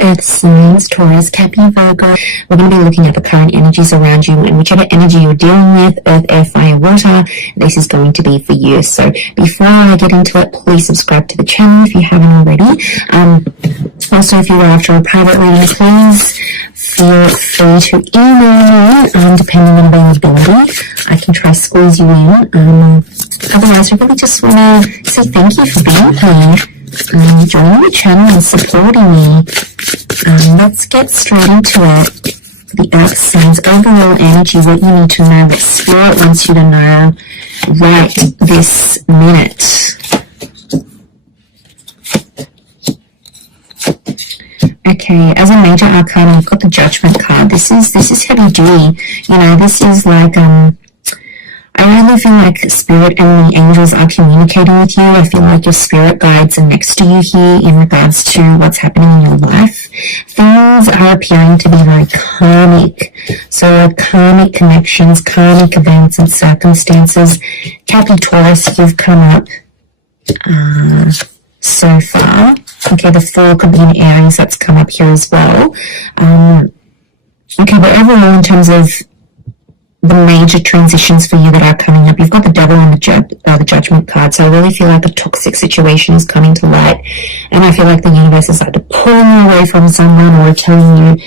Earth signs, Taurus, Capricorn, Virgo. We're going to be looking at the current energies around you, and whichever energy you're dealing with, earth, air, fire, water, this is going to be for you. So before I get into it, please subscribe to the channel if you haven't already. Also, if you are after a private reading, please feel free to email me, depending on availability. I can try to squeeze you in. Otherwise, I really just want to say thank you for being here, joining the channel and supporting me. Let's get straight into it. The Earth signs, overall energy, what you need to know, what Spirit wants you to know right this minute. Okay, as a major arcana, you've got the Judgment card. This is heavy duty. You know, this is like I really feel like Spirit and the angels are communicating with you. I feel like your spirit guides are next to you here in regards to what's happening in your life. Things are appearing to be very karmic. So like karmic connections, karmic events and circumstances. Capricorn, Taurus, you've come up so far. Okay, the Fool could be an Aries that's come up here as well. Okay, but overall in terms of the major transitions for you that are coming up, you've got the Devil and the Judgment card. So I really feel like a toxic situation is coming to light, and I feel like the universe is either pulling you away from someone or telling you,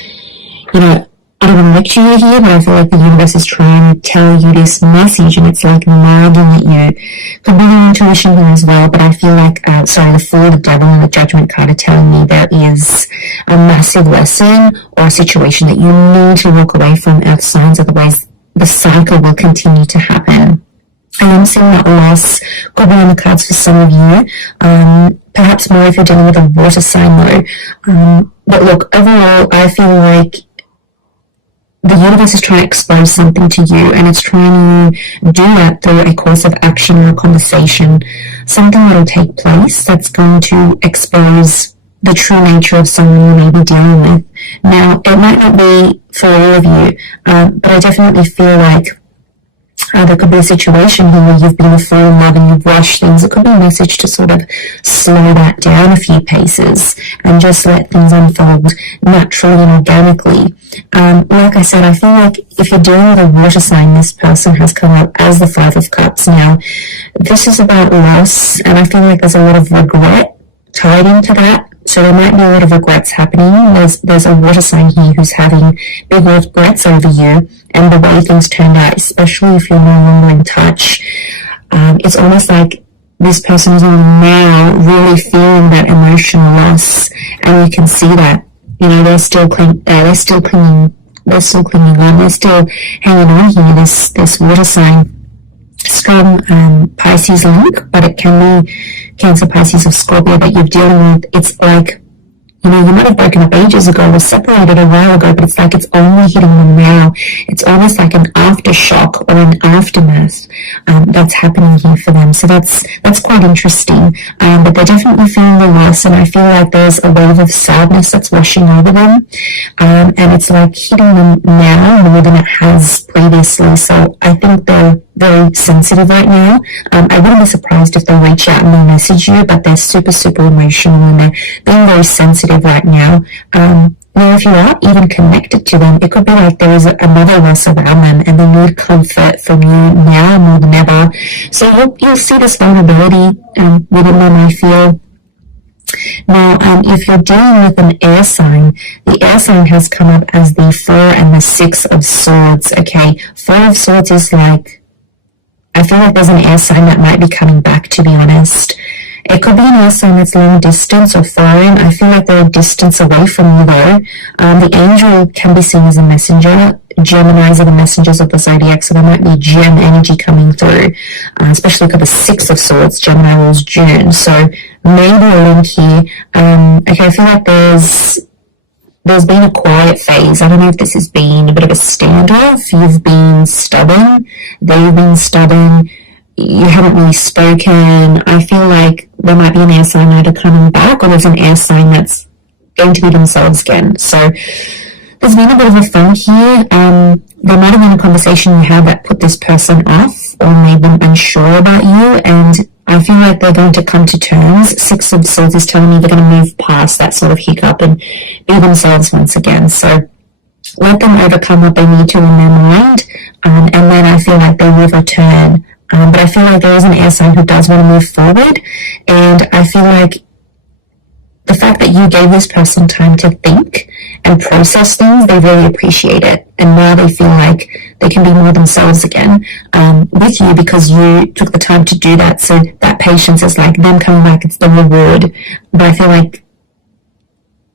you know, I don't want to lecture you here, but I feel like the universe is trying to tell you this message, and it's like nagging at you. Could be your intuition here as well, but I feel like, the Fool, the Devil, and the Judgment card are telling me there is a massive lesson or a situation that you need to walk away from, Earth signs, otherwise the cycle will continue to happen. I am seeing that loss could be on the cards for some of you, perhaps more if you're dealing with a water sign though. But look, overall, I feel like the universe is trying to expose something to you, and it's trying to do that through a course of action or a conversation, something that will take place that's going to expose the true nature of someone you may be dealing with. Now, it might not be for all of you, but I definitely feel like there could be a situation here where you've been a fall in love and you've rushed things. It could be a message to sort of slow that down a few paces and just let things unfold naturally and organically. Like I said, I feel like if you're dealing with a water sign, this person has come up as the Five of Cups. Now, this is about loss, and I feel like there's a lot of regret tied into that. So there might be a lot of regrets happening. There's a water sign here who's having big regrets over you and the way things turned out, especially if you're no longer in touch. It's almost like this person is now really feeling that emotional loss, and you can see that. You know, they're still clinging on, they're still hanging on here. This water sign, strong Pisces link, but it can be Cancer, Pisces, or Scorpio that you're dealing with. It's like, you know, you might have broken up ages ago or separated a while ago, but it's like it's only hitting them now. It's almost like an aftershock or an aftermath that's happening here for them. So that's quite interesting. But they're definitely feeling the loss, and I feel like there's a wave of sadness that's washing over them. And it's like hitting them now more than it has previously. So I think they're very sensitive right now. I wouldn't be surprised if they reach out and they message you, but they're super, super emotional, and they're being very sensitive right now. Now, if you are even connected to them, it could be like there is another loss around them, and they need comfort from you now more than ever. So you'll see this vulnerability within them, I feel. Now, if you're dealing with an air sign, the air sign has come up as the Four and the Six of Swords. Okay, Four of Swords is like, I feel like there's an air sign that might be coming back, to be honest. It could be an air sign that's long distance or foreign. I feel like they're a distance away from you though. The angel can be seen as a messenger. Geminis are the messengers of the zodiac, so there might be Gem energy coming through, especially look at the Six of Swords. Gemini rules June, so maybe a link here. Okay, I feel like there's been a quiet phase. I don't know if this has been a bit of a standoff. You've been stubborn. They've been stubborn. You haven't really spoken. I feel like there might be an air sign either coming back, or there's an air sign that's going to be themselves again. So there's been a bit of a funk here. There might have been a conversation you had that put this person off or made them unsure about you, and I feel like they're going to come to terms. Six of Swords is telling me they're going to move past that sort of hiccup and be themselves once again. So let them overcome what they need to in their mind, and then I feel like they will return. But I feel like there is an air sign who does want to move forward, and I feel like the fact that you gave this person time to think and process things, they really appreciate it. And now they feel like they can be more themselves again with you because you took the time to do that. So that patience is like them coming back, it's the reward. But I feel like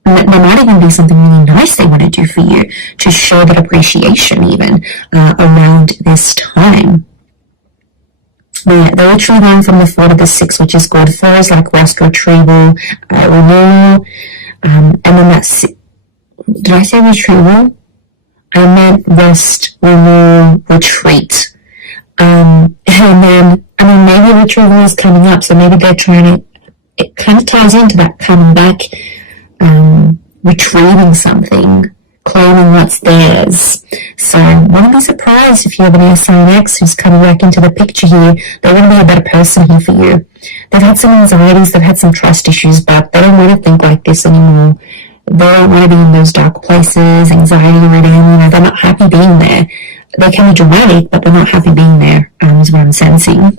there might even be something really nice they want to do for you to show that appreciation even around this time. They're retrieving from the 4 to the 6, which is good. 4 is like rest, retrieval, renewal, and then that's, did I say retrieval? I meant rest, renewal, retreat. And then, I mean, maybe retrieval is coming up, so maybe they're trying to, it kind of ties into that coming back, retrieving something, claiming what's theirs. So wouldn't be surprised if you have an air sign X who's coming back into the picture here. They want to be a better person here for you. They've had some anxieties, they've had some trust issues, but they don't want to think like this anymore. They don't want to be in those dark places, anxiety ridden, they're not happy being there. They can be dramatic, but they're not happy being there, is what I'm sensing.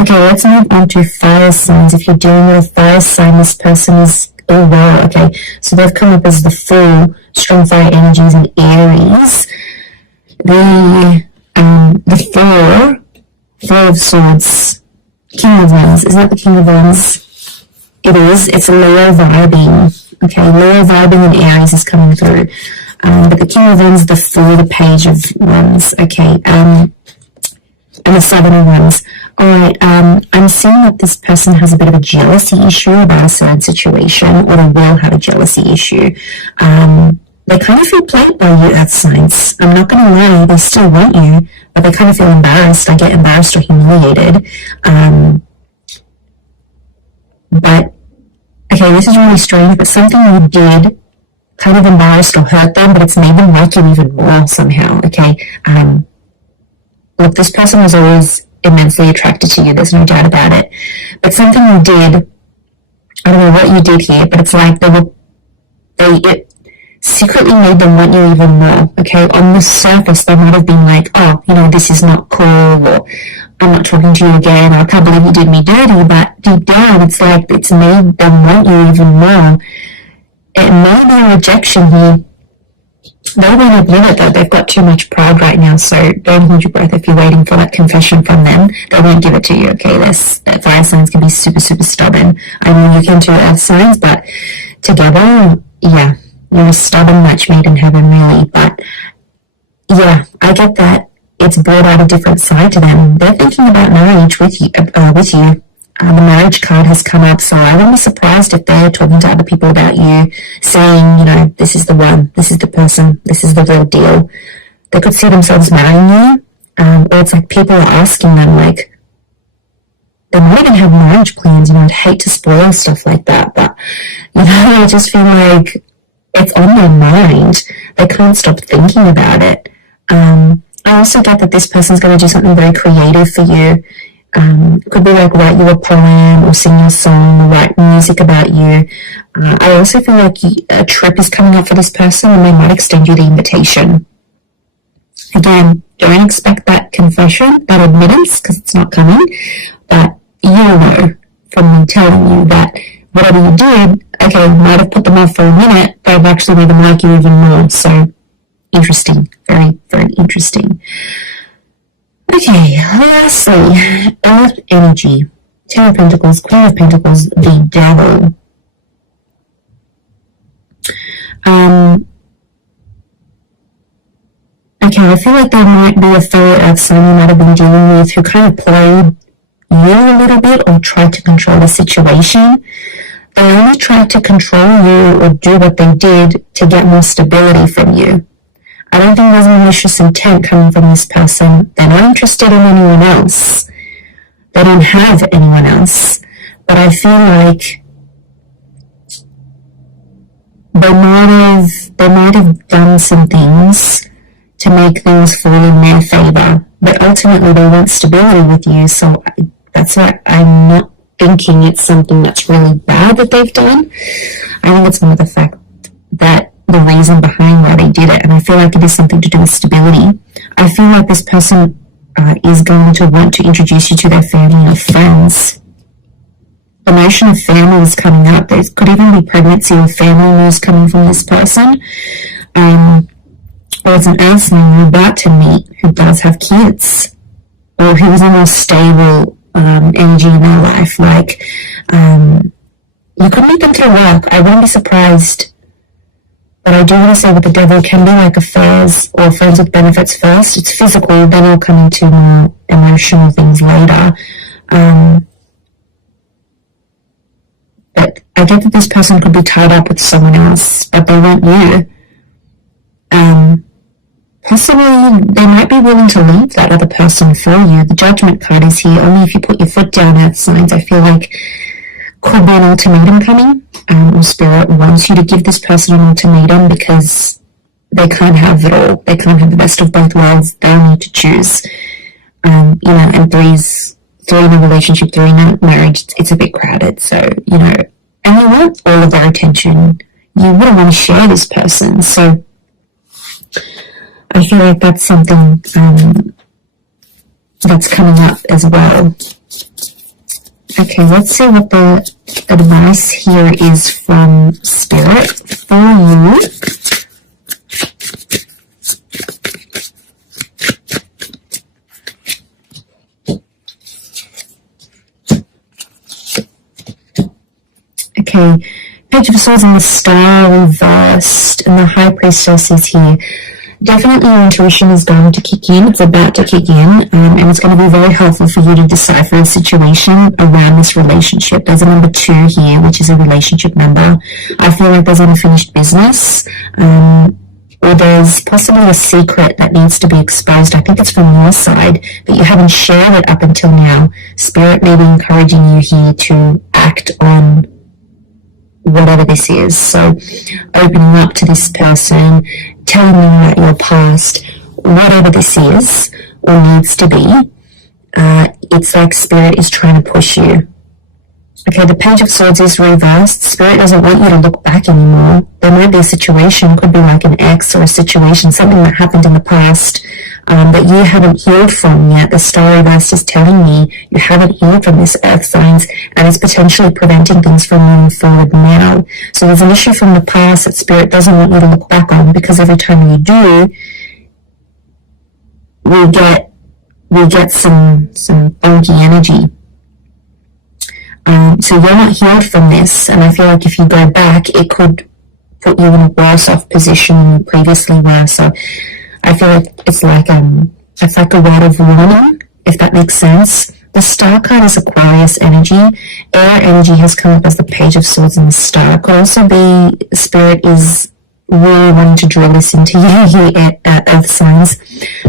Okay, let's move on to fire signs. If you're dealing with a fire sign, this person is, oh wow, okay, so they've come up as the Fool, strong fire energies in Aries. The Four of Swords, King of Wands. Is that the King of Wands? It is. It's a Leo vibing. Okay, Leo vibing in Aries is coming through. But the King of Wands, the Fool, the Page of Wands. Okay, and the Seven of Wands. Alright, I'm seeing that this person has a bit of a jealousy issue about a certain situation, or they will have a jealousy issue. They kind of feel played by you, Earth signs. I'm not going to lie, they still want you, but they kind of feel embarrassed. I get embarrassed or humiliated. But, okay, this is really strange, but something you did kind of embarrassed or hurt them, but it's made them like you even more somehow, okay? Look, this person was always immensely attracted to you, there's no doubt about it. But something you did, I don't know what you did here, but it's like it secretly made them want you even more, okay? On the surface, they might have been like, oh, this is not cool, or I'm not talking to you again, or I can't believe you did me dirty, but deep down, it's like it's made them want you even more. It may be a rejection here. They won't admit it though, they've got too much pride right now, so don't hold your breath if you're waiting for that confession from them. They won't give it to you, okay? Fire signs can be super, super stubborn. I know you can too, Earth signs, but together, yeah, you're a stubborn match made in heaven, really. But yeah, I get that. It's brought out a different side to them. They're thinking about marriage with you. The marriage card has come up, so I wouldn't be surprised if they're talking to other people about you, saying, this is the one, this is the person, this is the real deal. They could see themselves marrying you, or it's like people are asking them, like, they might even have marriage plans, I'd hate to spoil stuff like that, but, I just feel like it's on their mind. They can't stop thinking about it. I also get that this person's going to do something very creative for you. Could be like write you a poem or sing you a song or write music about you. I also feel like a trip is coming up for this person and they might extend you the invitation. Again, don't expect that confession, that admittance, because it's not coming, but you'll know from me telling you that whatever you did, okay, might have put them off for a minute, but I've actually made them like you even more. So interesting, very, very interesting. Okay, lastly, Earth energy, Ten of Pentacles, Queen of Pentacles, the Devil. Okay, I feel like there might be a fellow Earth sign you might have been dealing with who kind of played you a little bit or tried to control the situation. They only tried to control you or do what they did to get more stability from you. I don't think there's malicious intent coming from this person. They're not interested in anyone else. They don't have anyone else. But I feel like they might have done some things to make things fall in their favor. But ultimately they want stability with you. So That's why I'm not thinking it's something that's really bad that they've done. I think it's more the fact that the reason behind why they did it, and I feel like it is something to do with stability. I feel like this person is going to want to introduce you to their family or friends. The notion of family is coming up. There could even be pregnancy or family news coming from this person. Or it's an earth sign you're about to meet who does have kids, or who is a more stable energy in their life. Like, you could meet them through work. I wouldn't be surprised. But I do want to say with the devil, it can be like affairs or friends with benefits first. It's physical, then it'll come into more emotional things later. But I get that this person could be tied up with someone else, but they want you. Possibly they might be willing to leave that other person for you. The Judgment card is here. Only if you put your foot down, earth signs. I feel like could be an ultimatum coming, or Spirit wants you to give this person an ultimatum because they can't have it all. They can't have the best of both worlds. They'll need to choose. And three in a relationship, three in a marriage, it's a bit crowded. So, and you want all of their attention. You wouldn't want to share this person. So I feel like that's something that's coming up as well. Okay, let's see what the advice here is from Spirit for you. Okay, Page of Swords and the Star reversed, and the High Priestess is here. Definitely your intuition is going to kick in. It's about to kick in, and it's going to be very helpful for you to decipher the situation around this relationship. There's a number 2 here, which is a relationship number. I feel like there's unfinished business, or there's possibly a secret that needs to be exposed. I think it's from your side, but you haven't shared it up until now. Spirit may be encouraging you here to act on whatever this is. So opening up to this person, telling them about your past, whatever this is or needs to be, it's like Spirit is trying to push you. Okay, the Page of Swords is reversed. Spirit doesn't want you to look back anymore. There might be a situation, could be like an ex or a situation, something that happened in the past that you haven't healed from yet. The Star reversed is telling me you haven't healed from this, earth signs, and it's potentially preventing things from moving forward now. So there's an issue from the past that Spirit doesn't want you to look back on, because every time you do, we get some funky energy. So you're not healed from this, and I feel like if you go back, it could put you in a worse off position than you previously were. So I feel like it's like a word of warning, if that makes sense. The Star card is Aquarius energy. Air energy has come up as the Page of Swords and the Star. It could also be Spirit is really wanting to drill this into you here at Earth signs,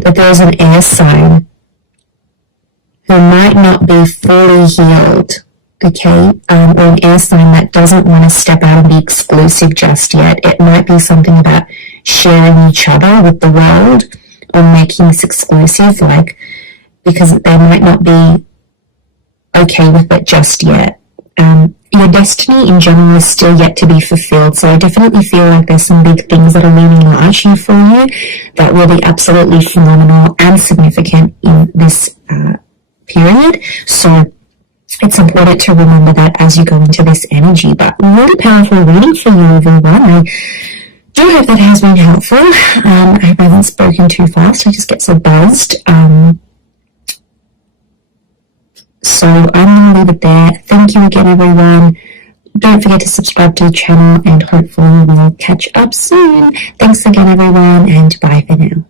that there is an air sign who might not be fully healed. Okay, or an air sign that doesn't want to step out and be exclusive just yet. It might be something about sharing each other with the world or making this exclusive, because they might not be okay with it just yet. Your destiny in general is still yet to be fulfilled, so I definitely feel like there's some big things that are looming large here for you that will be absolutely phenomenal and significant in this period. So it's important to remember that as you go into this energy. But really powerful reading for you, everyone. I do hope that has been helpful. I hope I haven't spoken too fast. I just get so buzzed. So I'm going to leave it there. Thank you again, everyone. Don't forget to subscribe to the channel, and hopefully we'll catch up soon. Thanks again, everyone, and bye for now.